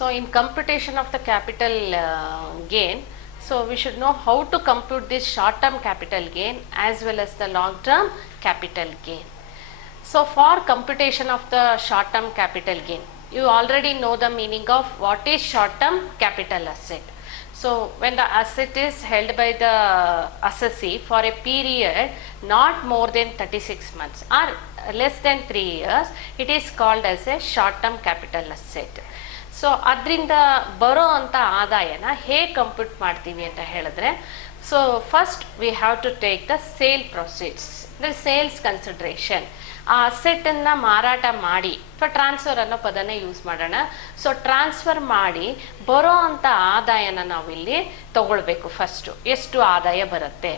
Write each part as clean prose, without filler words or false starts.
So in computation of the capital gain, so we should know how to compute this short term capital gain as well as the long term capital gain. So for computation of the short term capital gain, you already know the meaning of what is short term capital asset. So when the asset is held by the assessee for a period not more than 36 months or less than 3 years, it is called as a short term capital asset. So ಅದರಿಂದ ಬರೋ ಅಂಥ ಆದಾಯನ ಹೇಗೆ compute ಮಾಡ್ತೀವಿ ಅಂತ ಹೇಳಿದ್ರೆ, so first we have to take the sale proceeds, ಅಂದರೆ sales consideration. ಆ ಅಸೆಟ್ಟನ್ನು ಮಾರಾಟ ಮಾಡಿ ಅಥವಾ ಟ್ರಾನ್ಸ್ಫರ್ ಅನ್ನೋ ಪದನೇ ಯೂಸ್ ಮಾಡೋಣ. ಸೊ ಟ್ರಾನ್ಸ್ಫರ್ ಮಾಡಿ ಬರೋ ಅಂಥ ಆದಾಯನ ನಾವಿಲ್ಲಿ ತಗೊಳ್ಬೇಕು. ಫಸ್ಟು ಎಷ್ಟು ಆದಾಯ ಬರುತ್ತೆ,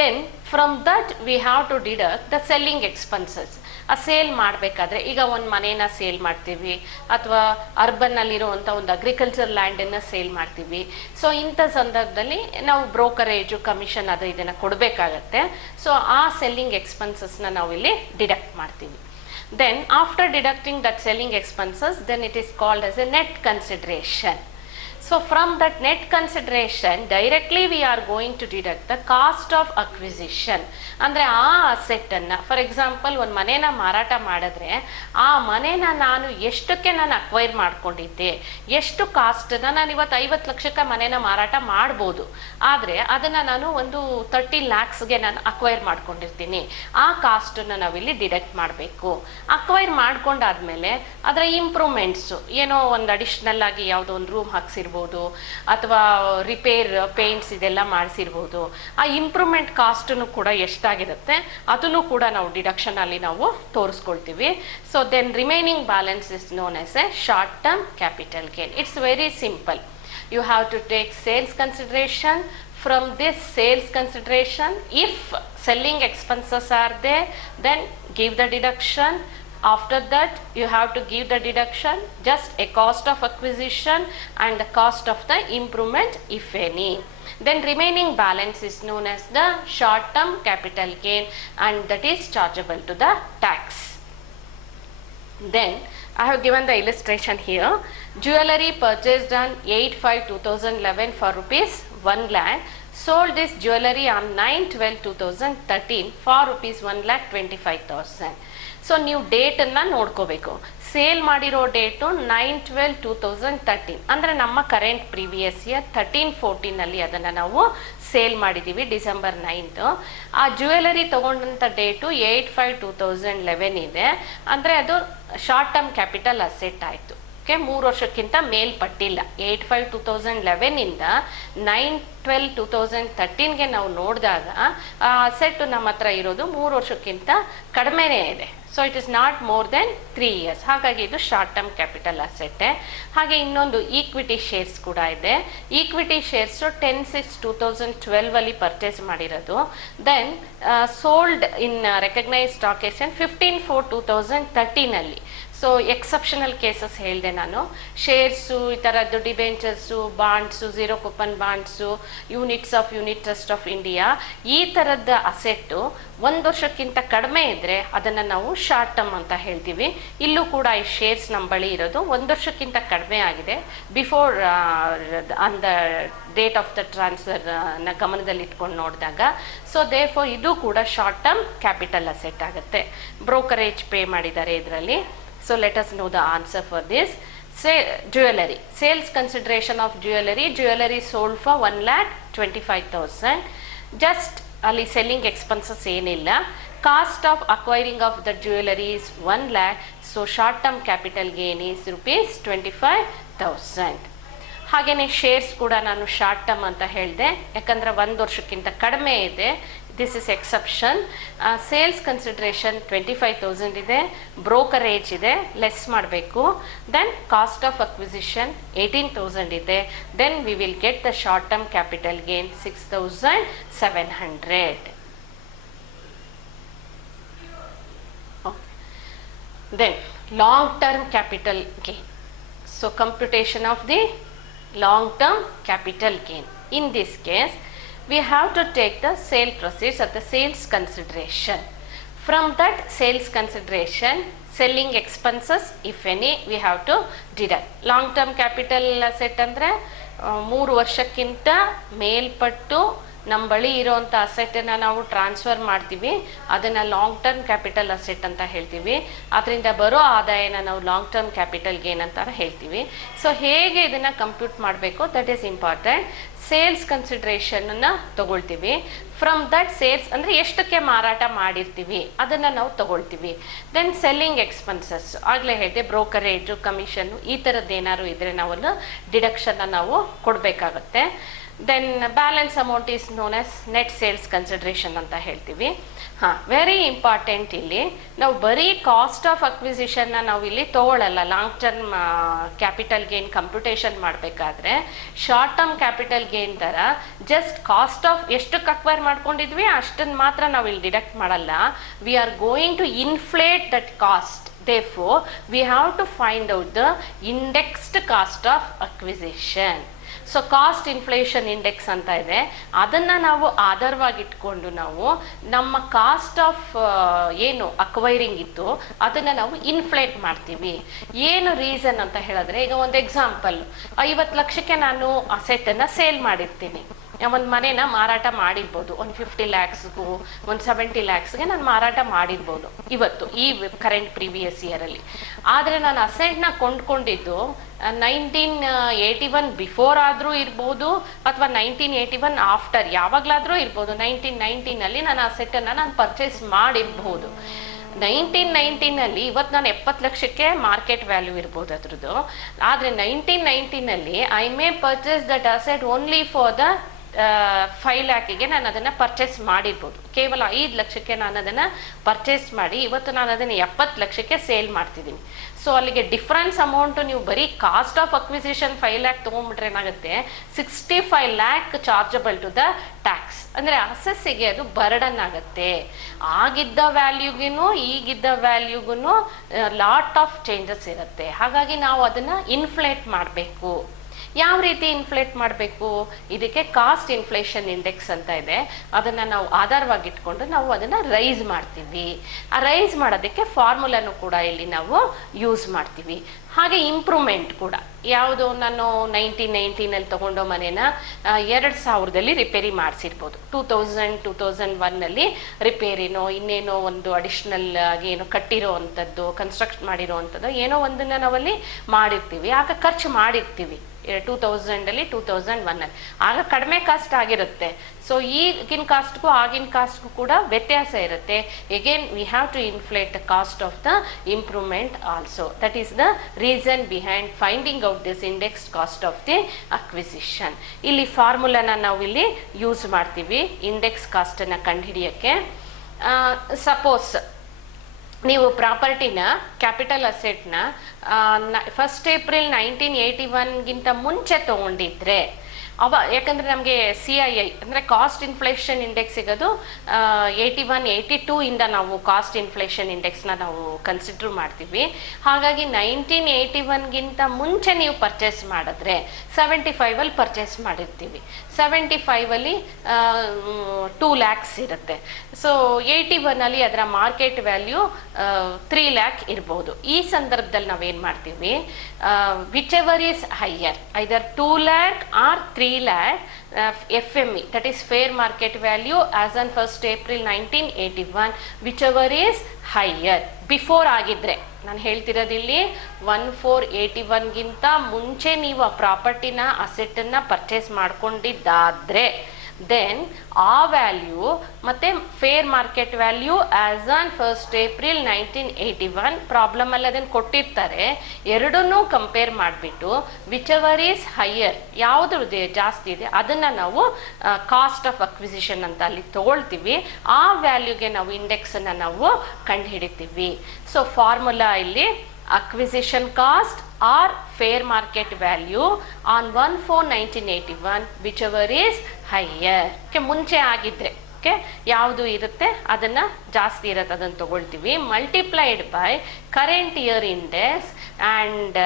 then from that we have to deduct the selling expenses. ಆ ಸೇಲ್ ಮಾಡಬೇಕಾದ್ರೆ ಈಗ ಒಂದು ಮನೇನ ಸೇಲ್ ಮಾಡ್ತೀವಿ ಅಥವಾ ಅರ್ಬನ್ನಲ್ಲಿರುವಂಥ ಒಂದು ಅಗ್ರಿಕಲ್ಚರ್ ಲ್ಯಾಂಡನ್ನು ಸೇಲ್ ಮಾಡ್ತೀವಿ. ಸೊ ಇಂಥ ಸಂದರ್ಭದಲ್ಲಿ ನಾವು ಬ್ರೋಕರೇಜು, ಕಮಿಷನ್ ಅದು ಇದನ್ನು ಕೊಡಬೇಕಾಗತ್ತೆ. ಸೊ ಆ ಸೆಲ್ಲಿಂಗ್ ಎಕ್ಸ್ಪೆನ್ಸಸ್ನ ನಾವು ಇಲ್ಲಿ ಡಿಡಕ್ಟ್ ಮಾಡ್ತೀವಿ. Then after deducting that selling expenses, then it is called as a net consideration. So from that net consideration directly we are going to deduct the cost of acquisition. ಅಂದರೆ ಆ ಅಸೆಟ್ಟನ್ನು, for example ಒಂದು ಮನೇನ ಮಾರಾಟ ಮಾಡಿದ್ರೆ ಆ ಮನೇನ ನಾನು ಎಷ್ಟಕ್ಕೆ ನಾನು ಅಕ್ವೈರ್ ಮಾಡ್ಕೊಂಡಿದ್ದೆ, ಎಷ್ಟು ಕಾಸ್ಟನ್ನು ನಾನು ಇವತ್ತು 50 ಲಕ್ಷಕ್ಕೆ ಮನೇನ ಮಾರಾಟ ಮಾಡ್ಬೋದು, ಆದರೆ ಅದನ್ನು ನಾನು ಒಂದು 30 lakhsಗೆ ನಾನು ಅಕ್ವೈರ್ ಮಾಡ್ಕೊಂಡಿರ್ತೀನಿ. ಆ ಕಾಸ್ಟನ್ನು ನಾವಿಲ್ಲಿ ಡಿಡಕ್ಟ್ ಮಾಡಬೇಕು. ಅಕ್ವೈರ್ ಮಾಡ್ಕೊಂಡಾದ್ಮೇಲೆ ಅದರ ಇಂಪ್ರೂವ್ಮೆಂಟ್ಸು, ಏನೋ ಒಂದು ಅಡಿಷ್ನಲ್ ಆಗಿ ಯಾವುದೋ ಒಂದು ರೂಮ್ ಹಾಕ್ಸಿರ್ಬೋದು ಅಥವಾ ರಿಪೇರ್, ಪೇಂಟ್ಸ್ ಇದೆಲ್ಲ ಮಾಡಿಸಿರ್ಬೋದು. ಆ ಇಂಪ್ರೂವ್ಮೆಂಟ್ ಕಾಸ್ಟನ್ನು ಕೂಡ ಎಷ್ಟಾಗಿರುತ್ತೆ ಅದನ್ನು ಕೂಡ ನಾವು ಡಿಡಕ್ಷನ್ ಅಲ್ಲಿ ನಾವು ತೋರಿಸ್ಕೊಳ್ತೀವಿ. So then remaining balance is known as a short term capital gain. It's very simple. You have to take sales consideration. From this sales consideration, if selling expenses are there, then give the deduction. After that you have to give the deduction just a cost of acquisition and the cost of the improvement if any. Then remaining balance is known as the short term capital gain and that is chargeable to the tax. Then I have given the illustration here. Jewelry purchased on 8/5/2011 for rupees 1 lakh, sold this jewelry on 9/12/2013 for rupees 1,25,000. So ನೀವು ಡೇಟನ್ನು ನೋಡ್ಕೋಬೇಕು. Sale ಮಾಡಿರೋ date 9/12/2013, ಅಂದರೆ ನಮ್ಮ current previous year 13-14 ಅದನ್ನು ನಾವು sale ಮಾಡಿದ್ದೀವಿ December 9th. ಆ jewellery ತೊಗೊಂಡಂಥ date 8/5/2011 ಇದೆ, ಅಂದರೆ ಅದು ಶಾರ್ಟ್ ಟರ್ಮ್ ಕ್ಯಾಪಿಟಲ್ ಅಸೆಟ್ ಆಯಿತು. ಓಕೆ, 3 ವರ್ಷಕ್ಕಿಂತ ಮೇಲ್ಪಟ್ಟಿಲ್ಲ. 8/5/2011 9/12/2013ಗೆ ನಾವು ನೋಡಿದಾಗ ಆ ಅಸೆಟ್ಟು ನಮ್ಮ ಹತ್ರ ಇರೋದು 3 ವರ್ಷಕ್ಕಿಂತ ಕಡಿಮೆನೇ ಇದೆ. So it is not more than 3 years. ಹಾಗಾಗಿ ಇದು ಶಾರ್ಟ್ ಟರ್ಮ್ ಕ್ಯಾಪಿಟಲ್ ಅಸೆಟ್ಟೆ. ಹಾಗೆ ಇನ್ನೊಂದು ಈಕ್ವಿಟಿ ಶೇರ್ಸ್ ಕೂಡ ಇದೆ. ಈಕ್ವಿಟಿ ಶೇರ್ಸು 10/6/2012 ಪರ್ಚೇಸ್ ಮಾಡಿರೋದು. Then sold in recognise stock exchange 15/4/2013. So exceptional cases ಹೇಳಿದೆ ನಾನು. ಶೇರ್ಸು, ಈ ಥರದ್ದು debentures, bonds, zero coupon bonds, units of unit trust of India, ಈ ಥರದ ಅಸೆಟ್ಟು 1 ವರ್ಷಕ್ಕಿಂತ ಕಡಿಮೆ ಇದ್ದರೆ ಅದನ್ನು ನಾವು ಶಾರ್ಟ್ ಟರ್ಮ್ ಅಂತ ಹೇಳ್ತೀವಿ. ಇಲ್ಲೂ ಕೂಡ ಈ ಶೇರ್ಸ್ ನಮ್ಮ ಬಳಿ ಇರೋದು 1 ವರ್ಷಕ್ಕಿಂತ ಕಡಿಮೆ ಆಗಿದೆ, before on the date of the transfer ನ ಗಮನದಲ್ಲಿ ಇಟ್ಕೊಂಡು ನೋಡಿದಾಗ. ಸೊ ದೇರ್ಫೋರ್ ಇದು ಕೂಡ ಶಾರ್ಟ್ ಟರ್ಮ್ ಕ್ಯಾಪಿಟಲ್ ಅಸೆಟ್ ಆಗುತ್ತೆ. ಬ್ರೋಕರೇಜ್ ಪೇ ಮಾಡಿದ್ದಾರೆ ಇದರಲ್ಲಿ. So let us know the answer for this. Say jewelry, sales consideration of jewelry sold for 1,25,000. Just ali selling expenses ಏನilla. Cost of acquiring of the jewelry is 1 lakh. So short term capital gain is rupees 25,000. ಹಾಗೆಯೇ shares ಕೂಡ ನಾನು short term ಅಂತ ಹೇಳಿದೆ, ಯಾಕಂದರೆ 1 ವರ್ಷಕ್ಕಿಂತ ಕಡಿಮೆ ಇದೆ. This is exception. Sales consideration 25,000 ಇದೆ, ಬ್ರೋಕರೇಜ್ ಇದೆ, ಲೆಸ್ ಮಾಡಬೇಕು. ದೆನ್ ಕಾಸ್ಟ್ ಆಫ್ ಅಕ್ವಿಸಿಷನ್ 18,000 ಇದೆ. Then we will get the short term capital gain 6,700. Then long term capital gain. So computation of the long term capital gain. In this case we have to take the sale proceeds or the sales consideration. From that sales consideration, selling expenses if any we have to deduct. Long term capital asset ಅಂದರೆ 3 ವರ್ಷಕ್ಕಿಂತ ಮೇಲ್ಪಟ್ಟು ನಮ್ಮ ಬಳಿ ಇರೋವಂಥ ಅಸೆಟನ್ನು ನಾವು transfer ಮಾಡ್ತೀವಿ, ಅದನ್ನು long term capital asset ಅಂತ ಹೇಳ್ತೀವಿ. ಅದರಿಂದ ಬರೋ ಆದಾಯನ ನಾವು ಲಾಂಗ್ ಟರ್ಮ್ ಕ್ಯಾಪಿಟಲ್ ಗೇನ್ ಅಂತ ಹೇಳ್ತೀವಿ. ಸೊ ಹೇಗೆ ಇದನ್ನು ಕಂಪ್ಯೂಟ್ ಮಾಡಬೇಕು, ದಟ್ ಈಸ್ ಇಂಪಾರ್ಟೆಂಟ್. ಸೇಲ್ಸ್ ಕನ್ಸಿಡ್ರೇಷನ್ನ ತಗೊಳ್ತೀವಿ. ಫ್ರಮ್ ದಟ್ ಸೇಲ್ಸ್ ಅಂದರೆ ಎಷ್ಟಕ್ಕೆ ಮಾರಾಟ ಮಾಡಿರ್ತೀವಿ ಅದನ್ನು ನಾವು ತಗೊಳ್ತೀವಿ. ದೆನ್ ಸೆಲ್ಲಿಂಗ್ ಎಕ್ಸ್ಪೆನ್ಸಸ್ ಆಗಲೇ ಹೇಳಿದೆ, ಬ್ರೋಕರೇಜು, ಕಮಿಷನ್ನು ಈ ಥರದ್ದು ಏನಾದ್ರು ಇದ್ದರೆ ನಾವಲ್ಲಿ ಡಿಡಕ್ಷನ್ನ ನಾವು ಕೊಡಬೇಕಾಗತ್ತೆ. Then balance amount is known as net sales consideration ಅಂತ ಹೇಳ್ತೀವಿ. ವೆರಿ ಇಂಪಾರ್ಟೆಂಟ್, ಇಲ್ಲಿ ನಾವು ಬರೀ ಕಾಸ್ಟ್ ಆಫ್ ಅಕ್ವಿಸಿಷನ್ನ ನಾವು ಇಲ್ಲಿ ತಗೊಳ್ಳಲ್ಲ. Long term capital gain computation ಮಾಡಬೇಕಾದ್ರೆ ಶಾರ್ಟ್ ಟರ್ಮ್ ಕ್ಯಾಪಿಟಲ್ ಗೇನ್ ಥರ ಜಸ್ಟ್ ಕಾಸ್ಟ್ ಆಫ್ ಎಷ್ಟಕ್ಕೆ ಅಕ್ವೈರ್ ಮಾಡ್ಕೊಂಡಿದ್ವಿ ಅಷ್ಟನ್ನು ಮಾತ್ರ ನಾವು ಇಲ್ಲಿ ಡಿಡಕ್ಟ್ ಮಾಡಲ್ಲ. We are going to inflate that cost. Therefore, we have to find out the indexed cost of acquisition. So cost inflation index ಅಂತ ಇದೆ, ಅದನ್ನು ನಾವು ಆಧಾರವಾಗಿ ಇಟ್ಕೊಂಡು ನಾವು ನಮ್ಮ ಕಾಸ್ಟ್ ಆಫ್ ಏನು ಅಕ್ವೈರಿಂಗ್ ಇತ್ತು ಅದನ್ನು ನಾವು ಇನ್ಫ್ಲೇಟ್ ಮಾಡ್ತೀವಿ. ಏನು ರೀಸನ್ ಅಂತ ಹೇಳಿದ್ರೆ, ಈಗ ಒಂದು ಎಕ್ಸಾಂಪಲ್, 50 ಲಕ್ಷಕ್ಕೆ ನಾನು ಅಸೆಟನ್ನು ಸೇಲ್ ಮಾಡಿರ್ತೀನಿ. ಒಂದು ಮನೇನ ಮಾರಾಟ ಮಾಡಿರ್ಬೋದು, ಒಂದು 50 ಲ್ಯಾಕ್ಸ್ಗೂ ಒಂದು 70 ಲ್ಯಾಕ್ಸ್ಗೆ ನಾನು ಮಾರಾಟ ಮಾಡಿರ್ಬೋದು ಇವತ್ತು ಈ ಕರೆಂಟ್ ಪ್ರೀವಿಯಸ್ ಇಯರಲ್ಲಿ. ಆದರೆ ನಾನು ಅಸೆಟ್ನ ಕೊಂಡ್ಕೊಂಡಿದ್ದು 1981 ಬಿಫೋರ್ ಆದರೂ ಇರ್ಬೋದು ಅಥವಾ 1981 ಆಫ್ಟರ್ ಯಾವಾಗಲಾದರೂ ಇರ್ಬೋದು. 1990ನಲ್ಲಿ ನಾನು ಅಸೆಟನ್ನು ನಾನು ಪರ್ಚೇಸ್ ಮಾಡಿರ್ಬೋದು. 1990ನಲ್ಲಿ ಇವತ್ತು ನಾನು 70 ಲಕ್ಷಕ್ಕೆ ಮಾರ್ಕೆಟ್ ವ್ಯಾಲ್ಯೂ ಇರ್ಬೋದು ಅದ್ರದ್ದು. ಆದರೆ 1990ನಲ್ಲಿ I may purchase that asset only for the 5 ಲ್ಯಾಕಿಗೆ ನಾನು ಅದನ್ನು ಪರ್ಚೇಸ್ ಮಾಡಿರ್ಬೋದು. ಕೇವಲ 5 ಲಕ್ಷಕ್ಕೆ ನಾನು ಅದನ್ನು ಪರ್ಚೇಸ್ ಮಾಡಿ ಇವತ್ತು ನಾನು ಅದನ್ನು 70 ಲಕ್ಷಕ್ಕೆ ಸೇಲ್ ಮಾಡ್ತಿದ್ದೀನಿ. ಸೊ ಅಲ್ಲಿಗೆ ಡಿಫ್ರೆನ್ಸ್ ಅಮೌಂಟು ನೀವು ಬರೀ ಕಾಸ್ಟ್ ಆಫ್ ಅಕ್ವಿಸಿಷನ್ 5 ಲ್ಯಾಕ್ ತೊಗೊಂಡ್ಬಿಟ್ರೆ ಏನಾಗುತ್ತೆ, 65 lakh chargeable to the tax. ಅಂದರೆ ಅಸೆಸ್ಸಿಗೆ ಅದು ಬರ್ಡನ್ ಆಗುತ್ತೆ. ಆಗಿದ್ದ ವ್ಯಾಲ್ಯೂಗೂ ಈಗಿದ್ದ ವ್ಯಾಲ್ಯೂಗೂ ಲಾಟ್ ಆಫ್ ಚೇಂಜಸ್ ಇರುತ್ತೆ. ಹಾಗಾಗಿ ನಾವು ಅದನ್ನು ಇನ್ಫ್ಲೇಟ್ ಮಾಡಬೇಕು. ಯಾವ ರೀತಿ ಇನ್ಫ್ಲೇಟ್ ಮಾಡಬೇಕು, ಇದಕ್ಕೆ ಕಾಸ್ಟ್ ಇನ್ಫ್ಲೇಷನ್ ಇಂಡೆಕ್ಸ್ ಅಂತ ಇದೆ, ಅದನ್ನು ನಾವು ಆಧಾರವಾಗಿ ಇಟ್ಕೊಂಡು ನಾವು ಅದನ್ನು ರೈಸ್ ಮಾಡ್ತೀವಿ. ಆ ರೈಸ್ ಮಾಡೋದಕ್ಕೆ ಫಾರ್ಮುಲಾನು ಕೂಡ ಇಲ್ಲಿ ನಾವು ಯೂಸ್ ಮಾಡ್ತೀವಿ. ಹಾಗೆ ಇಂಪ್ರೂವ್ಮೆಂಟ್ ಕೂಡ, ಯಾವುದು ನಾನು 1990ನಲ್ಲಿ ತೊಗೊಂಡೋ ಮನೇನ 2000ದಲ್ಲಿ ರಿಪೇರಿ ಮಾಡಿಸಿರ್ಬೋದು. 2001ನಲ್ಲಿ ರಿಪೇರಿನೋ ಇನ್ನೇನೋ ಒಂದು ಅಡಿಷ್ನಲ್ ಆಗಿ ಏನೋ ಕಟ್ಟಿರೋ ಅಂಥದ್ದು, ಕನ್ಸ್ಟ್ರಕ್ಟ್ ಮಾಡಿರೋ ಅಂಥದ್ದು ಏನೋ ಒಂದನ್ನು ನಾವಲ್ಲಿ ಮಾಡಿರ್ತೀವಿ. ಆಗ ಖರ್ಚು ಮಾಡಿರ್ತೀವಿ 2000ಲ್ಲಿ 2001ನಲ್ಲಿ. ಆಗ ಕಡಿಮೆ ಕಾಸ್ಟ್ ಆಗಿರುತ್ತೆ. ಸೊ ಈಗಿನ ಕಾಸ್ಟ್ಗೂ ಆಗಿನ ಕಾಸ್ಟ್ಗೂ ಕೂಡ ವ್ಯತ್ಯಾಸ ಇರುತ್ತೆ. Again we have to inflate the cost of the improvement also. That is the reason behind finding out this index cost of the acquisition. ಇಲ್ಲಿ ಫಾರ್ಮುಲಾನ ನಾವು ಇಲ್ಲಿ ಯೂಸ್ ಮಾಡ್ತೀವಿ ಇಂಡೆಕ್ಸ್ ಕಾಸ್ಟನ್ನು ಕಂಡುಹಿಡಿಯೋಕ್ಕೆ. ಸಪೋಸ್ ನೀವು ಪ್ರಾಪರ್ಟಿನ ಕ್ಯಾಪಿಟಲ್ ಅಸೆಟ್ನ 1 ಏಪ್ರಿಲ್ 1981ಗಿಂತ ಮುಂಚೆ ತೊಗೊಂಡಿದ್ರೆ ಯಾಕಂದರೆ ನಮಗೆ CII ಅಂದರೆ ಕಾಸ್ಟ್ ಇನ್ಫ್ಲೇಷನ್ ಇಂಡೆಕ್ಸ್ ಸಿಗೋದು 81, 82ಇಂದ ನಾವು ಕಾಸ್ಟ್ ಇನ್ಫ್ಲೇಷನ್ ಇಂಡೆಕ್ಸ್ನ ನಾವು ಕನ್ಸಿಡರ್ ಮಾಡ್ತೀವಿ. ಹಾಗಾಗಿ 1981ಗಿಂತ ಮುಂಚೆ ನೀವು ಪರ್ಚೇಸ್ ಮಾಡಿದ್ರೆ 75ಅಲ್ಲಿ ಪರ್ಚೇಸ್ ಮಾಡಿರ್ತೀವಿ. 75ಅಲ್ಲಿ 2 ಲ್ಯಾಕ್ಸ್ ಇರುತ್ತೆ. ಸೊ 81ಅಲ್ಲಿ ಅದರ ಮಾರ್ಕೆಟ್ ವ್ಯಾಲ್ಯೂ 3 ಲ್ಯಾಕ್ ಇರ್ಬೋದು. ಈ ಸಂದರ್ಭದಲ್ಲಿ ನಾವೇನು ಮಾಡ್ತೀವಿ, whichever is higher, either 2 lakh or 3 lakh FME, that is fair market value as on 1st April 1981, whichever is higher. Before ಆಗಿದ್ರೆ ನಾನು ಹೇಳ್ತಿರೋದಿಲ್ಲಿ 1481ಗಿಂತ ಮುಂಚೆ ನೀವು ಆ ಪ್ರಾಪರ್ಟಿನ ಅಸೆಟನ್ನು ಪರ್ಚೇಸ್ ಮಾಡ್ಕೊಂಡಿದ್ದಾದ್ರೆ ದೆನ್ ಆ ವ್ಯಾಲ್ಯೂ ಮತ್ತು fair market value as on 1st April 1981 ಪ್ರಾಬ್ಲಮಲ್ಲಿ ಅದನ್ನು ಕೊಟ್ಟಿರ್ತಾರೆ. ಎರಡನ್ನೂ ಕಂಪೇರ್ ಮಾಡಿಬಿಟ್ಟು ವಿಚ್ ಎವರ್ ಈಸ್ ಹೈಯರ್, ಯಾವುದು ಜಾಸ್ತಿ ಇದೆ ಅದನ್ನು ನಾವು ಕಾಸ್ಟ್ ಆಫ್ ಅಕ್ವಿಸಿಷನ್ ಅಂತ ಅಲ್ಲಿ ತಗೊಳ್ತೀವಿ. ಆ ವ್ಯಾಲ್ಯೂಗೆ ನಾವು ಇಂಡೆಕ್ಸನ್ನು ನಾವು ಕಂಡುಹಿಡಿತೀವಿ. ಸೊ ಫಾರ್ಮುಲಾ ಇಲ್ಲಿ acquisition cost or fair market value on 1/4/1981 whichever is higher. ಮುಂಚೆ ಆಗಿದ್ರೆ ಓಕೆ, ಯಾವುದು ಇರುತ್ತೆ ಅದನ್ನು ಜಾಸ್ತಿ ಇರುತ್ತೆ ಅದನ್ನು ತಗೊಳ್ತೀವಿ. Multiplied by current year index and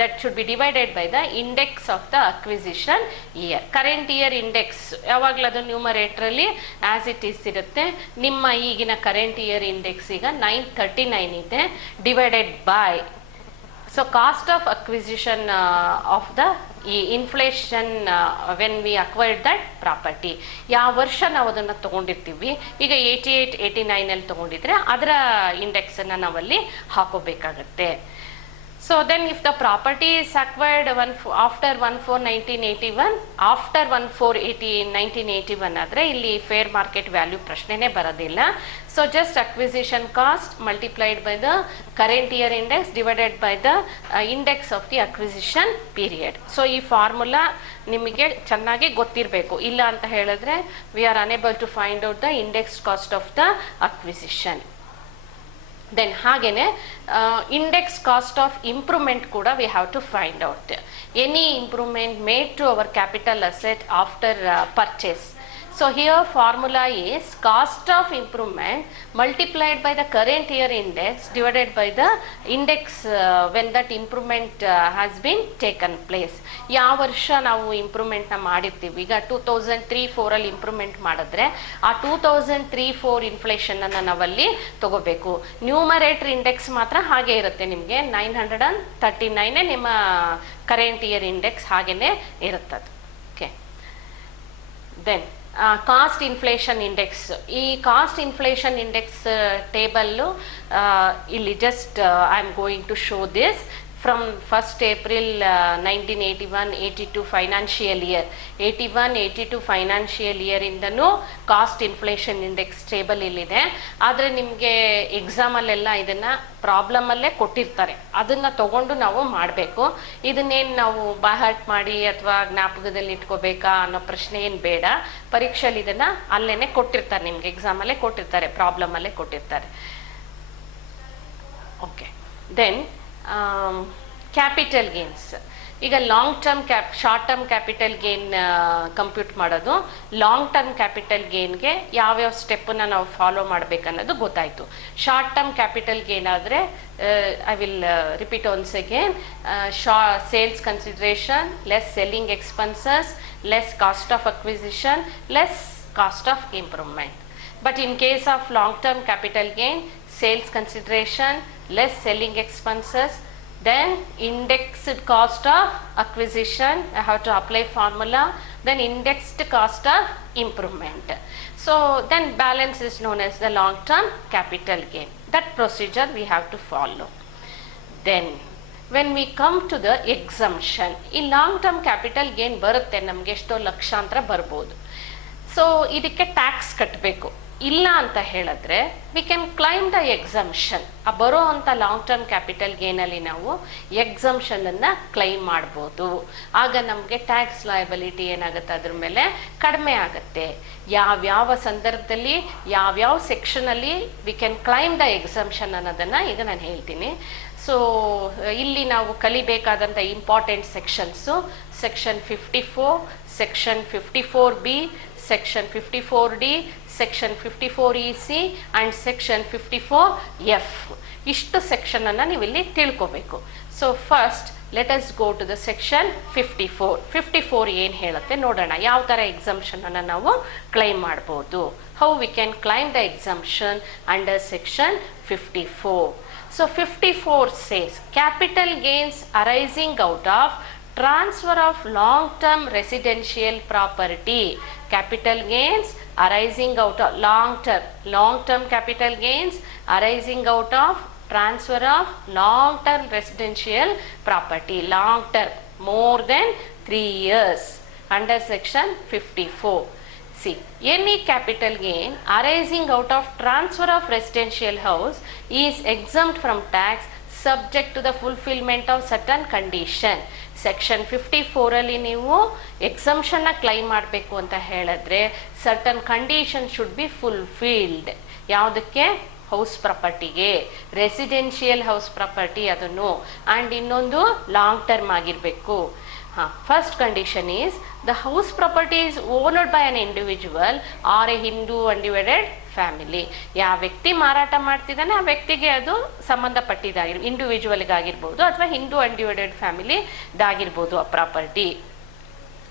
that should B divided by the index of the acquisition year. Current year index ಯಾವಾಗಲೂ ಅದು ನ್ಯೂಮರೇಟ್ರಲ್ಲಿ ಆ್ಯಸ್ ಇಟ್ ಈಸ್ ಇರುತ್ತೆ. ನಿಮ್ಮ ಈಗಿನ ಕರೆಂಟ್ ಇಯರ್ ಇಂಡೆಕ್ಸ್ ಈಗ 939 ಇದೆ, divided by so cost of acquisition of the ಈ inflation when we acquired that property. ಯಾವ ವರ್ಷ ನಾವು ಅದನ್ನು ತೊಗೊಂಡಿರ್ತೀವಿ, ಈಗ 88, 89 ತೊಗೊಂಡಿದ್ರೆ ಅದರ ಇಂಡೆಕ್ಸನ್ನು ನಾವಲ್ಲಿ ಹಾಕೋಬೇಕಾಗತ್ತೆ. So then if the property is acquired after 1/4/1981, after 1/4/1981 ಆದರೆ ಇಲ್ಲಿ ಫೇರ್ ಮಾರ್ಕೆಟ್ ವ್ಯಾಲ್ಯೂ ಪ್ರಶ್ನೆನೇ ಬರೋದಿಲ್ಲ. So just acquisition cost multiplied by the current year index divided by the index of the acquisition period. So ಈ formula ನಿಮಗೆ ಚೆನ್ನಾಗಿ ಗೊತ್ತಿರಬೇಕು, ಇಲ್ಲ ಅಂತ ಹೇಳಿದ್ರೆ we are unable to find out the index cost of the acquisition. Then ಹಾಗೇನೆ index cost of improvement ಕೂಡ we have to find out. Any improvement made to our capital asset after purchase. So here formula is cost of improvement multiplied by the current year index divided by the index when that improvement has been taken place. ಯಾವ ವರ್ಷ ನಾವು ಇಂಪ್ರೂವ್ಮೆಂಟ್ನ ಮಾಡಿರ್ತೀವಿ, ಈಗ 2003-04 ಅಲ್ಲಿ improvement ಮಾಡಿದ್ರೆ ಆ 2003-04 ಇನ್ಫ್ಲೇಷನನ್ನು ನಾವಲ್ಲಿ ತಗೋಬೇಕು. ನ್ಯೂಮರೇಟರ್ ಇಂಡೆಕ್ಸ್ ಮಾತ್ರ ಹಾಗೆ ಇರುತ್ತೆ, ನಿಮಗೆ 939 ನಿಮ್ಮ ಕರೆಂಟ್ ಇಯರ್ ಇಂಡೆಕ್ಸ್ ಹಾಗೇನೆ ಇರುತ್ತದೆ. Okay, then cost inflation index. ಈ ಕಾಸ್ಟ್ ಇನ್ಫ್ಲೇಷನ್ ಇಂಡೆಕ್ಸ್ ಟೇಬಲ್ಲು ಇಲ್ಲಿ just I am going to show this from 1st April 1981-82 financial year, 81-82 financial year ಇಂದನೂ ಕಾಸ್ಟ್ ಇನ್ಫ್ಲೇಷನ್ ಇಂಡೆಕ್ಸ್ ಟೇಬಲ್ ಇಲ್ಲಿದೆ. ಆದರೆ ನಿಮಗೆ ಎಕ್ಸಾಮಲ್ಲೆಲ್ಲ ಇದನ್ನು ಪ್ರಾಬ್ಲಮಲ್ಲೇ ಕೊಟ್ಟಿರ್ತಾರೆ, ಅದನ್ನು ತಗೊಂಡು ನಾವು ಮಾಡಬೇಕು. ಇದನ್ನೇನು ನಾವು ಬಾಹಟ್ ಮಾಡಿ ಅಥವಾ ಜ್ಞಾಪಕದಲ್ಲಿ ಇಟ್ಕೋಬೇಕಾ ಅನ್ನೋ ಪ್ರಶ್ನೆ ಏನು ಬೇಡ. ಪರೀಕ್ಷೆಯಲ್ಲಿ ಇದನ್ನು ಅಲ್ಲೇ ಕೊಟ್ಟಿರ್ತಾರೆ, ನಿಮಗೆ ಎಕ್ಸಾಮಲ್ಲೇ ಕೊಟ್ಟಿರ್ತಾರೆ, ಪ್ರಾಬ್ಲಮಲ್ಲೇ ಕೊಟ್ಟಿರ್ತಾರೆ. Okay, then capital gains. ಈಗ long term short term capital gain compute ಮಾಡೋದು. ಲಾಂಗ್ ಟರ್ಮ್ ಕ್ಯಾಪಿಟಲ್ ಗೇನ್ಗೆ ಯಾವ್ಯಾವ ಸ್ಟೆಪ್ಪನ್ನು ನಾವು ಫಾಲೋ ಮಾಡಬೇಕನ್ನೋದು ಗೊತ್ತಾಯಿತು. ಶಾರ್ಟ್ ಟರ್ಮ್ ಕ್ಯಾಪಿಟಲ್ ಗೇನ್ ಆದರೆ I will repeat once again, sales consideration less selling expenses less cost of acquisition less cost of improvement. But in case of long term capital gain, sales consideration less selling expenses, then indexed cost of acquisition, I have to apply formula, then indexed cost of improvement. So then balance is known as the long term capital gain. That procedure we have to follow. Then when we come to the exemption, ಈ long term capital gain ಬರುತ್ತೆ, ನಮಗೆ ಎಷ್ಟೋ ಲಕ್ಷಾಂತರ ಬರ್ಬೋದು. So ಇದಕ್ಕೆ tax ಕಟ್ಟಬೇಕು. ಇಲ್ಲ ಅಂತ ಹೇಳಿದ್ರೆ we can claim the exemption. ಆ ಬರೋ ಅಂಥ ಲಾಂಗ್ ಟರ್ಮ್ ಕ್ಯಾಪಿಟಲ್ ಗೇನಲ್ಲಿ ನಾವು ಎಕ್ಸಂಪ್ಷನನ್ನು ಕ್ಲೈಮ್ ಮಾಡ್ಬೋದು. ಆಗ ನಮಗೆ ಟ್ಯಾಕ್ಸ್ ಲಯಬಿಲಿಟಿ ಏನಾಗುತ್ತೆ, ಅದ್ರ ಮೇಲೆ ಕಡಿಮೆ ಆಗುತ್ತೆ. ಯಾವ್ಯಾವ ಸಂದರ್ಭದಲ್ಲಿ ಯಾವ್ಯಾವ ಸೆಕ್ಷನಲ್ಲಿ we can claim the exemption ಅನ್ನೋದನ್ನು ಈಗ ನಾನು ಹೇಳ್ತೀನಿ. ಸೊ ಇಲ್ಲಿ ನಾವು ಕಲಿಬೇಕಾದಂಥ important sections section 54, section 54B, section 54D, section 54EC and section 54F. ಇಷ್ಟು ಸೆಕ್ಷನನ್ನು ನೀವು ಇಲ್ಲಿ ತಿಳ್ಕೋಬೇಕು. So first let us go to the section 54. 54 ಏನು ಹೇಳುತ್ತೆ ನೋಡೋಣ. ಯಾವ ಥರ ಎಕ್ಸಂಪ್ಷನನ್ನು ನಾವು ಕ್ಲೈಮ್ ಮಾಡ್ಬೋದು. How we can claim the exemption under section 54. So 54 says capital gains arising out of transfer of long-term residential property. Capital gains arising out of long-term capital gains arising out of transfer of long-term residential property. Long-term, more than 3 years under section 54. See, any capital gain arising out of transfer of residential house is exempt from tax subject to the fulfillment of certain condition. Section 54 ಅಲ್ಲಿ ನೀವು ಎಕ್ಸಂಪ್ಷನ್ನ claim ಮಾಡಬೇಕು ಅಂತ ಹೇಳಿದ್ರೆ certain condition should be fulfilled. ಯಾವುದಕ್ಕೆ? House ಪ್ರಾಪರ್ಟಿಗೆ, residential house property ಅದನ್ನು, and ಇನ್ನೊಂದು long term ಆಗಿರಬೇಕು. First condition is the house property is owned by an individual or a Hindu undivided family. ಯಾವ ವ್ಯಕ್ತಿ ಮಾರಾಟ ಮಾಡ್ತಿದ್ದಾನೆ ಆ ವ್ಯಕ್ತಿಗೆ ಅದು ಸಂಬಂಧಪಟ್ಟಿದ್ದಾಗಿರ್ಬೋದು, ಇಂಡಿವಿಜುವಲ್ಗಾಗಿರ್ಬೋದು ಅಥವಾ ಹಿಂದೂ ಅನ್ಡಿವೈಡೆಡ್ ಫ್ಯಾಮಿಲಿದಾಗಿರ್ಬೋದು ಆ ಪ್ರಾಪರ್ಟಿ.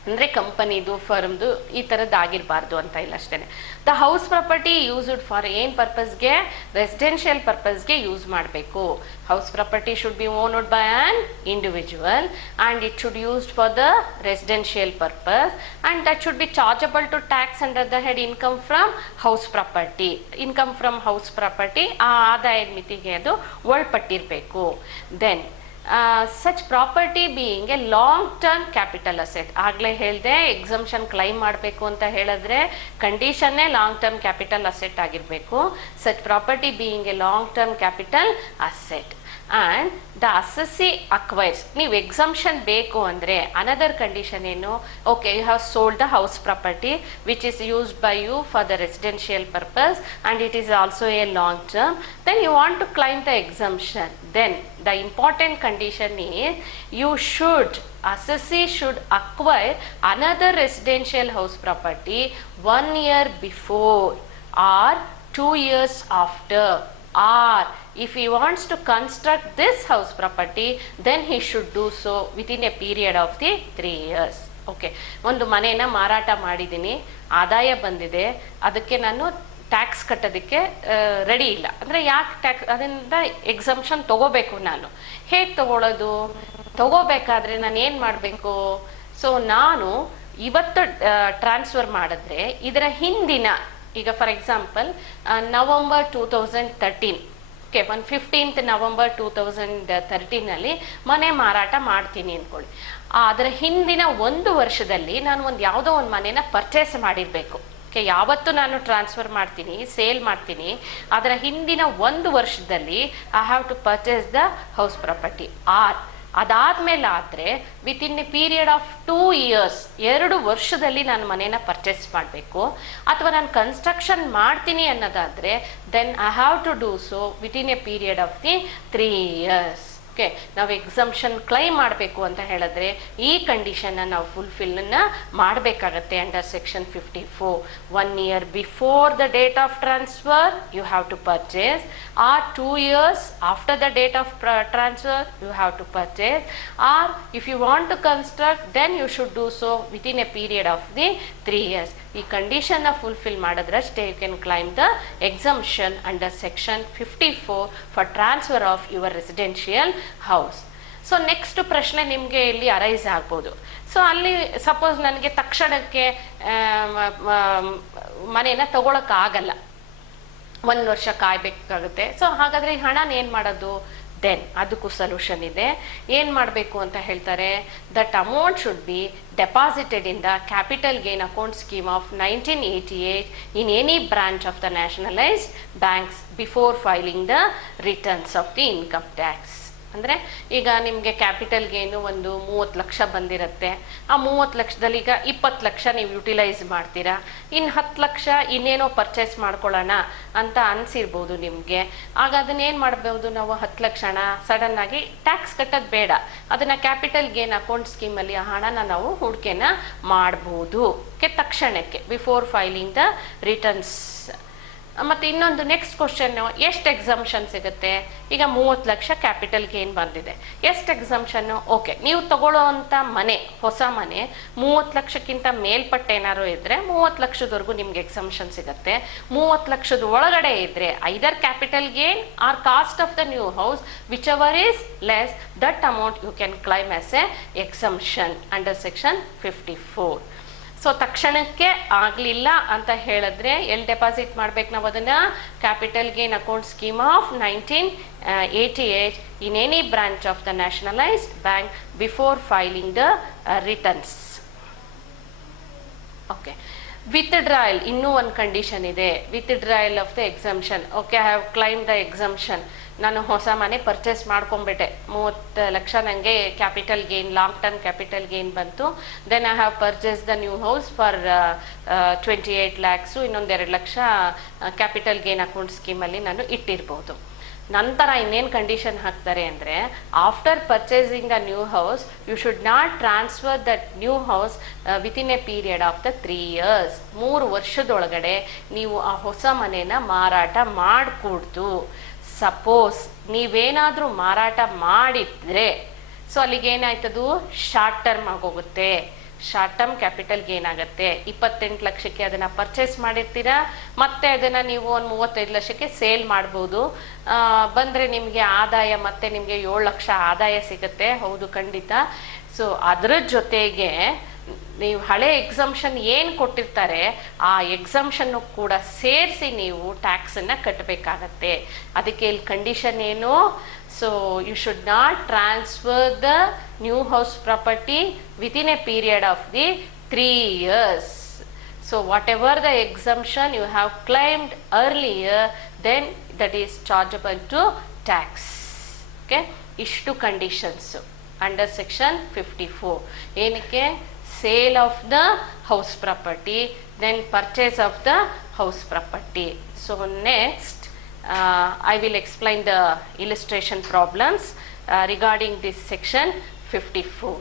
ಅಂದರೆ ಕಂಪನಿದು, ಫರ್ಮ್ದು ಈ ಥರದ್ದಾಗಿರಬಾರ್ದು ಅಂತ ಇಲ್ಲ ಅಷ್ಟೇ. The house property used for ಏನು ಪರ್ಪಸ್ಗೆ? ರೆಸಿಡೆನ್ಷಿಯಲ್ ಪರ್ಪಸ್ಗೆ ಯೂಸ್ ಮಾಡಬೇಕು. House property should be owned by an individual and it should used for the residential purpose and that should be chargeable to tax under the head income from house property. Income from house property ಆ ಆದಾಯದ ಮಿತಿಗೆ ಅದು ಒಳಪಟ್ಟಿರಬೇಕು. Then such property being a long term capital asset. ಆಗಲೇ ಹೇಳಿದೆ exemption claim ಮಾಡಬೇಕು ಅಂತ ಹೇಳಿದ್ರೆ ಕಂಡೀಷನ್ನೇ ಲಾಂಗ್ ಟರ್ಮ್ ಕ್ಯಾಪಿಟಲ್ ಅಸೆಟ್ ಆಗಿರಬೇಕು. Such property being a long term capital asset and the assessee acquires. ನೀವು ಎಕ್ಸಂಪ್ಷನ್ ಬೇಕು ಅಂದರೆ ಅನದರ್ ಕಂಡೀಷನ್ ಏನು? Okay, you have sold the house property which is used by you for the residential purpose and it is also a long term. Then you want to claim the exemption. Then the important condition is you should, assessee should acquire another residential house property 1 year before or 2 years after, or if he wants to construct this house property then he should do so within a period of the 3 years. Okay, ಒಂದು ಮನೆಯನ್ನು ಮಾರಾಟ ಮಾಡಿದ್ದೀನಿ, ಆದಾಯ ಬಂದಿದೆ, ಅದಕ್ಕೆ ನಾನು tax ಕಟ್ಟೋದಕ್ಕೆ ready ಇಲ್ಲ ಅಂದರೆ ಯಾಕೆ ಅದರಿಂದ ಎಕ್ಸಂಪ್ಷನ್ ತಗೋಬೇಕು. ನಾನು ಹೇಗೆ ತಗೊಳ್ಳೋದು? ತಗೋಬೇಕಾದ್ರೆ ನಾನು ಏನು ಮಾಡಬೇಕು? ಸೊ ನಾನು ಇವತ್ತು ಟ್ರಾನ್ಸ್ಫರ್ ಮಾಡಿದ್ರೆ ಇದರ ಹಿಂದಿನ, ಈಗ for example November 2013, okay, 15th November 2013 ಮನೆ ಮಾರಾಟ ಮಾಡ್ತೀನಿ ಅಂದ್ಕೊಳ್ಳಿ. ಅದರ ಹಿಂದಿನ 1 ವರ್ಷದಲ್ಲಿ ನಾನು ಯಾವುದೋ ಒಂದು ಮನೇನ ಪರ್ಚೇಸ್ ಮಾಡಿರಬೇಕು. ಓಕೆ, ಯಾವತ್ತು ನಾನು ಟ್ರಾನ್ಸ್ಫರ್ ಮಾಡ್ತೀನಿ, ಸೇಲ್ ಮಾಡ್ತೀನಿ, ಅದರ ಹಿಂದಿನ 1 ವರ್ಷದಲ್ಲಿ I have to purchase the house property. ಅದಾದ್ಮೇಲೆ ಆದರೆ within a period of 2 years, 2 ವರ್ಷದಲ್ಲಿ ನಾನು ಮನೇನ ಪರ್ಚೇಸ್ ಮಾಡಬೇಕು. ಅಥವಾ ನಾನು ಕನ್ಸ್ಟ್ರಕ್ಷನ್ ಮಾಡ್ತೀನಿ ಅನ್ನೋದಾದರೆ then I have to do so within a period of the 3 years. Okay, ನಾವು ಎಕ್ಸಂಪ್ಷನ್ ಕ್ಲೈಮ್ ಮಾಡಬೇಕು ಅಂತ ಹೇಳಿದ್ರೆ ಈ ಕಂಡೀಷನ್ನ ನಾವು ಫುಲ್ಫಿಲ್ನ ಮಾಡಬೇಕಾಗತ್ತೆ under section 54. 1 year before the date of transfer you have to purchase, or 2 years after the date of transfer you have to purchase, or if you want to construct then you should do so within a period of the 3 years. ಈ ಕಂಡೀಷನ್ನ fulfil ಮಾಡಿದ್ರಷ್ಟೇ you can claim the exemption under section 54 for transfer of your residential house. So next ಪ್ರಶ್ನೆ ನಿಮಗೆ ಇಲ್ಲಿ arise ಆಗ್ಬೋದು. So ಅಲ್ಲಿ suppose ನನಗೆ ತಕ್ಷಣಕ್ಕೆ ಮನೇನ ತಗೊಳಕ್ಕಾಗಲ್ಲ, 1 ವರ್ಷ ಕಾಯ್ಬೇಕಾಗುತ್ತೆ. ಸೊ ಹಾಗಾದ್ರೆ ಈ ಹಣನ ಏನು ಮಾಡೋದು? ದೆನ್ ಅದಕ್ಕೂ ಸೊಲ್ಯೂಷನ್ ಇದೆ. ಏನು ಮಾಡಬೇಕು ಅಂತ ಹೇಳ್ತಾರೆ? That amount should be deposited in the capital gain account scheme of 1988 in any branch of the nationalised banks before filing the returns of the income tax. ಅಂದರೆ ಈಗ ನಿಮಗೆ ಕ್ಯಾಪಿಟಲ್ ಗೇನು ಒಂದು 30 ಲಕ್ಷ ಬಂದಿರುತ್ತೆ. ಆ 30 ಲಕ್ಷದಲ್ಲಿ ಈಗ 20 ಲಕ್ಷ ನೀವು ಯುಟಿಲೈಸ್ ಮಾಡ್ತೀರಾ, ಇನ್ನು 10 ಲಕ್ಷ ಇನ್ನೇನೋ ಪರ್ಚೇಸ್ ಮಾಡ್ಕೊಳ್ಳೋಣ ಅಂತ ಅನಿಸಿರ್ಬೋದು ನಿಮಗೆ. ಆಗ ಅದನ್ನೇನು ಮಾಡ್ಬೋದು ನಾವು? 10 ಲಕ್ಷನ ಸಡನ್ನಾಗಿ ಟ್ಯಾಕ್ಸ್ ಕಟ್ಟೋದು ಬೇಡ, ಅದನ್ನು ಕ್ಯಾಪಿಟಲ್ ಗೇನ್ ಅಕೌಂಟ್ ಸ್ಕೀಮಲ್ಲಿ ಆ ಹಣನ ನಾವು ಹೂಡಿಕೆನ ಮಾಡ್ಬೋದು ತಕ್ಷಣಕ್ಕೆ ಬಿಫೋರ್ ಫೈಲಿಂಗ್ ದ ರಿಟರ್ನ್ಸ್. ಮತ್ತು ಇನ್ನೊಂದು ನೆಕ್ಸ್ಟ್ ಕ್ವಶನ್, ಎಷ್ಟು ಎಕ್ಸಂಪ್ಷನ್ ಸಿಗುತ್ತೆ? ಈಗ 30 ಲಕ್ಷ ಕ್ಯಾಪಿಟಲ್ ಗೇನ್ ಬಂದಿದೆ, ಎಷ್ಟು ಎಕ್ಸಂಪ್ಷನ್ನು? ಓಕೆ, ನೀವು ತಗೊಳ್ಳೋ ಅಂಥ ಮನೆ, ಹೊಸ ಮನೆ 30 ಲಕ್ಷಕ್ಕಿಂತ ಮೇಲ್ಪಟ್ಟು ಏನಾದ್ರು ಇದ್ದರೆ 30 ಲಕ್ಷದವರೆಗೂ ನಿಮ್ಗೆ ಎಕ್ಸಂಪ್ಷನ್ ಸಿಗುತ್ತೆ. 30 ಲಕ್ಷದ ಒಳಗಡೆ ಇದ್ದರೆ either capital gain or cost of the new house whichever is less, that amount you can claim as a exemption under section 54. So ತಕ್ಷಣಕ್ಕೆ ಆಗಲಿಲ್ಲ ಅಂತ ಹೇಳಿದ್ರೆ ಎಲ್ಲಿ ಡೆಪಾಸಿಟ್ ಮಾಡ್ಬೇಕು ನಾವು ಅದನ್ನು? Capital gain account scheme of 1988 in any branch of the nationalised bank before filing the returns. Okay, withdrawal ಇನ್ನೂ ಒಂದು ಕಂಡೀಷನ್ ಇದೆ, withdrawal of the exemption. Okay, I have claim the exemption. ನಾನು ಹೊಸ ಮನೆ ಪರ್ಚೇಸ್ ಮಾಡ್ಕೊಂಬಿಟ್ಟೆ, 30 ಲಕ್ಷ ನನಗೆ capital gain, long term capital gain ಬಂತು. Then I have purchase the new house for 28 lakhs, ಇನ್ನೊಂದು 2 ಲಕ್ಷ ಕ್ಯಾಪಿಟಲ್ ಗೇನ್ ಅಕೌಂಟ್ ಸ್ಕೀಮಲ್ಲಿ ನಾನು ಇಟ್ಟಿರ್ಬೋದು. ನಂತರ ಇನ್ನೇನು ಕಂಡೀಷನ್ ಹಾಕ್ತಾರೆ ಅಂದರೆ, after purchasing a new house you should not transfer that new house within a period of the 3 years. 3 ವರ್ಷದೊಳಗಡೆ ನೀವು ಆ ಹೊಸ ಮನೆನ ಮಾರಾಟ ಮಾಡಕೂಡ್ದು. ಸಪೋಸ್ ನೀವೇನಾದರೂ ಮಾರಾಟ ಮಾಡಿದ್ರೆ, ಸೊ ಅಲ್ಲಿಗೆ ಏನಾಯ್ತದು, ಶಾರ್ಟ್ ಟರ್ಮ್ ಆಗೋಗುತ್ತೆ. ಶಾರ್ಟ್ ಟರ್ಮ್ ಕ್ಯಾಪಿಟಲ್ ಗೇನ್ ಆಗುತ್ತೆ. 28 ಲಕ್ಷಕ್ಕೆ ಅದನ್ನ ಪರ್ಚೇಸ್ ಮಾಡಿರ್ತೀರಾ, ಮತ್ತೆ ಅದನ್ನ ನೀವು ಒಂದು 35 ಲಕ್ಷಕ್ಕೆ ಸೇಲ್ ಮಾಡ್ಬೋದು. ಬಂದ್ರೆ ನಿಮಗೆ ಆದಾಯ ಮತ್ತೆ ನಿಮಗೆ 7 ಲಕ್ಷ ಆದಾಯ ಸಿಗುತ್ತೆ. ಹೌದು, ಖಂಡಿತ. ಸೊ ಅದರ ಜೊತೆಗೆ ನೀವು ಹಳೆ ಎಕ್ಸಂಪ್ಷನ್ ಏನು ಕೊಟ್ಟಿರ್ತಾರೆ ಆ ಎಕ್ಸಂಪ್ಷನ್ ಕೂಡ ಸೇರಿಸಿ ನೀವು ಟ್ಯಾಕ್ಸನ್ನು ಕಟ್ಟಬೇಕಾಗತ್ತೆ. ಅದಕ್ಕೆ ಇಲ್ಲಿ ಕಂಡೀಷನ್ ಏನು, so you should not transfer the new house property within a period of the 3 years. So whatever the exemption you have claimed earlier, then that is chargeable to tax. Okay, ಇಷ್ಟು conditions under section 54. ಏನಕ್ಕೆ, sale of the house property, then purchase of the house property. So next I will explain the illustration problems regarding this section 54.